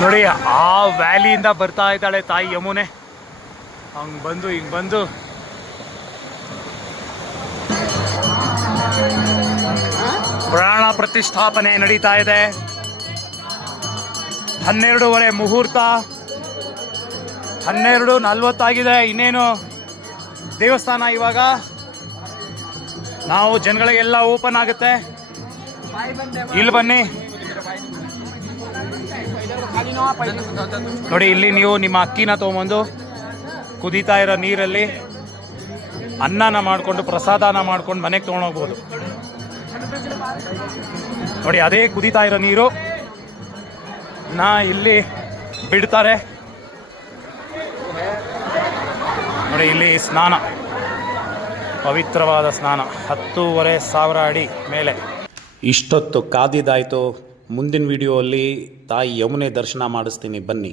ನೋಡಿ ಆ ವ್ಯಾಲಿಯಿಂದ ಬರ್ತಾ ಇದ್ದಾಳೆ ತಾಯಿ ಯಮುನೆ. ಹಂಗೆ ಬಂದು ಹಿಂಗೆ ಬಂದು ಪ್ರಾಣ ಪ್ರತಿಷ್ಠಾಪನೆ ನಡೀತಾ ಇದೆ. 12:30 ಮುಹೂರ್ತ, 12:40 ಇನ್ನೇನು ದೇವಸ್ಥಾನ ಇವಾಗ ನಾವು ಜನಗಳಿಗೆಲ್ಲ ಓಪನ್ ಆಗುತ್ತೆ. ಇಲ್ಲಿ ಬನ್ನಿ ನೋಡಿ, ಇಲ್ಲಿ ನೀವು ನಿಮ್ಮ ಅಕ್ಕಿನ ತೊಗೊಂಬಂದು ಕುದೀತಾ ಇರೋ ನೀರಲ್ಲಿ ಅನ್ನನ ಮಾಡಿಕೊಂಡು ಪ್ರಸಾದನ ಮಾಡ್ಕೊಂಡು ಮನೆಗೆ ತೊಗೊಂಡೋಗ್ಬೋದು. ನೋಡಿ ಅದೇ ಕುದೀತಾ ಇರೋ ನೀರು ಇಲ್ಲಿ ಬಿಡ್ತಾರೆ. ನೋಡಿ ಇಲ್ಲಿ ಸ್ನಾನ, ಪವಿತ್ರವಾದ ಸ್ನಾನ, 10,500 ಅಡಿ ಮೇಲೆ. ಇಷ್ಟೊತ್ತು ಕಾದಿದ್ದಾಯಿತು. ಮುಂದಿನ ವಿಡಿಯೋಲ್ಲಿ ತಾಯಿ ಯಮುನೆ ದರ್ಶನ ಮಾಡಿಸ್ತೀನಿ, ಬನ್ನಿ.